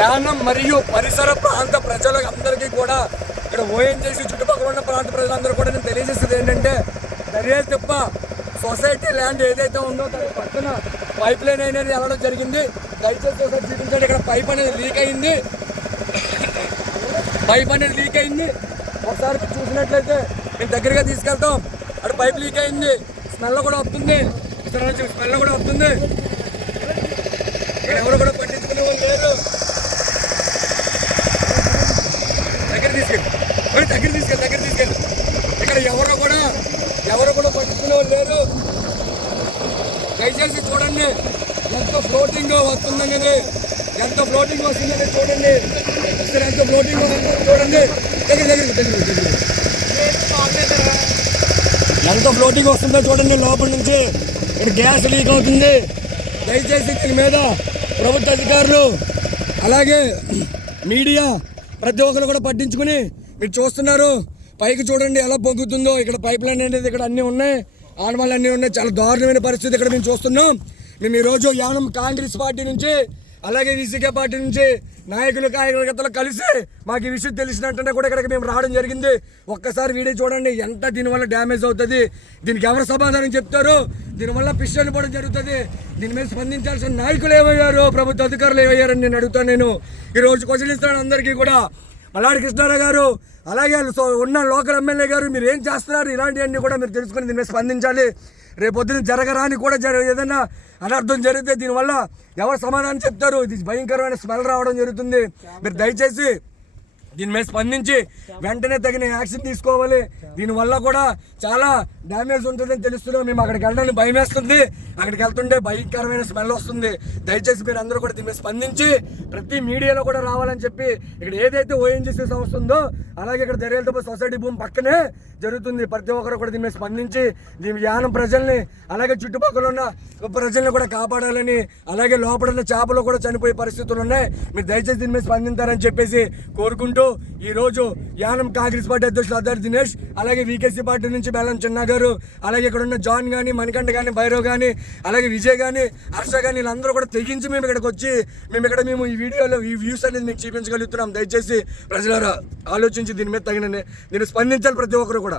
యానం మరియు పరిసర ప్రాంత ప్రజలకు అందరికీ కూడా ఇక్కడ ఓఎన్జీసీ చుట్టుపక్కల ఉన్న ప్రాంత ప్రజలందరూ కూడా నేను తెలియజేసేది ఏంటంటే దర్యాల్ తిప్ప సొసైటీ ల్యాండ్ ఏదైతే ఉందో దాని పక్కన పైప్ లైన్ అనేది వెళ్ళడం జరిగింది. దయచేసి ఒకసారి చూపించండి. ఇక్కడ పైప్ అనేది లీక్ అయింది. ఒకసారి చూసినట్లయితే మేము దగ్గరగా తీసుకెళ్తాం. అక్కడ పైప్ లీక్ అయింది. స్మెల్ కూడా వస్తుంది. ఇక్కడ ఎవరు కూడా పట్టించుకునే వాళ్ళు లేరు. దగ్గర తీసుకెళ్ళి ఇక్కడ ఎవరు కూడా పట్టించుకునే వాళ్ళు లేరు. దయచేసి చూడండి ఎంత ఫ్లోటింగ్ వస్తుందనేది, ఎంత ఫ్లోటింగ్ వస్తుందనేది చూడండి. ఎంత ఫ్లోటింగ్ వస్తుందో చూడండి. లోపల నుంచి ఇక్కడ గ్యాస్ లీక్ అవుతుంది. దయచేసి దీని మీద ప్రభుత్వ అధికారులు అలాగే మీడియా ప్రతి ఒక్కరు కూడా పట్టించుకుని మీరు చూస్తున్నారు. పైకి చూడండి ఎలా పొంగుతుందో. ఇక్కడ పైప్ లైన్ అనేది ఇక్కడ అన్నీ ఉన్నాయి, ఆనవాళ్ళు అన్నీ ఉన్నాయి. చాలా దారుణమైన పరిస్థితి ఇక్కడ మేము చూస్తున్నాం. మేము ఈరోజు యానం కాంగ్రెస్ పార్టీ నుంచి అలాగే విసికే పార్టీ నుంచి నాయకులు కార్యకర్తలు కలిసి మాకు ఈ విషయం తెలిసినట్టుంటే కూడా ఇక్కడికి మేము రావడం జరిగింది. ఒక్కసారి వీడియో చూడండి ఎంత దీనివల్ల డ్యామేజ్ అవుతుంది, దీనికి ఎవరు సమాధానం చెప్తారు, దీనివల్ల పిస్టల్ పోవడం జరుగుతుంది. దీని మీద స్పందించాల్సిన నాయకులు ఏమయ్యారు, ప్రభుత్వ అధికారులు ఏమయ్యారని నేను అడుగుతాను. నేను ఈరోజు క్వశ్చన్ ఇస్తాను అందరికీ కూడా. మల్లాడి కృష్ణారావు గారు అలాగే ఉన్న లోకల్ ఎమ్మెల్యే గారు మీరు ఏం చేస్తున్నారు, ఇలాంటివన్నీ కూడా మీరు తెలుసుకొని దీని మీద స్పందించాలి. రేపొద్దున జరగరాని కూడా ఏదైనా అనర్థం జరిగితే దీనివల్ల ఎవరు సమాధానం చెప్తారు. ఇది భయంకరమైన స్మెల్ రావడం జరుగుతుంది. మీరు దయచేసి దీని మీద స్పందించి వెంటనే తగిన యాక్షన్ తీసుకోవాలి. దీనివల్ల కూడా చాలా డ్యామేజ్ ఉంటుందని తెలుస్తున్నాం. మేము అక్కడికి వెళ్ళడానికి భయం వేస్తుంది. అక్కడికి వెళ్తుంటే భయంకరమైన స్మెల్ వస్తుంది. దయచేసి మీరు అందరూ కూడా దీని మీద స్పందించి ప్రతి మీడియాలో కూడా రావాలని చెప్పి ఇక్కడ ఏదైతే ఓఎన్జీసీ సంస్థ ఉందో అలాగే ఇక్కడ దర్యాల్ తిప్ప సొసైటీ భూమి పక్కనే జరుగుతుంది. ప్రతి ఒక్కరు కూడా దీని మీద స్పందించి దీని యానం ప్రజల్ని అలాగే చుట్టుపక్కల ఉన్న ప్రజల్ని కూడా కాపాడాలని, అలాగే లోపల ఉన్న చేపలు కూడా చనిపోయే పరిస్థితులు ఉన్నాయి. మీరు దయచేసి దీని మీద స్పందించారని చెప్పేసి కోరుకుంటూ ఈరోజు యానం కాంగ్రెస్ పార్టీ అధ్యక్షులు అద్దర్ దినేష్ అలాగే వీకేసీ పార్టీ నుంచి బెల్లం చిన్న గారు అలాగే ఇక్కడ ఉన్న జాన్ కానీ మణికంఠ కానీ భైరవ్ కానీ అలాగే విజయ్ కానీ హర్ష కానీ వీళ్ళందరూ కూడా తెగించి మేము ఇక్కడికి వచ్చి మేము ఈ వీడియోలో ఈ వ్యూస్ అనేది మీకు చూపించగలుగుతున్నాం. దయచేసి ప్రజలారా ఆలోచించి దీని మీద దీన్ని స్పందించాలి ప్రతి ఒక్కరు కూడా.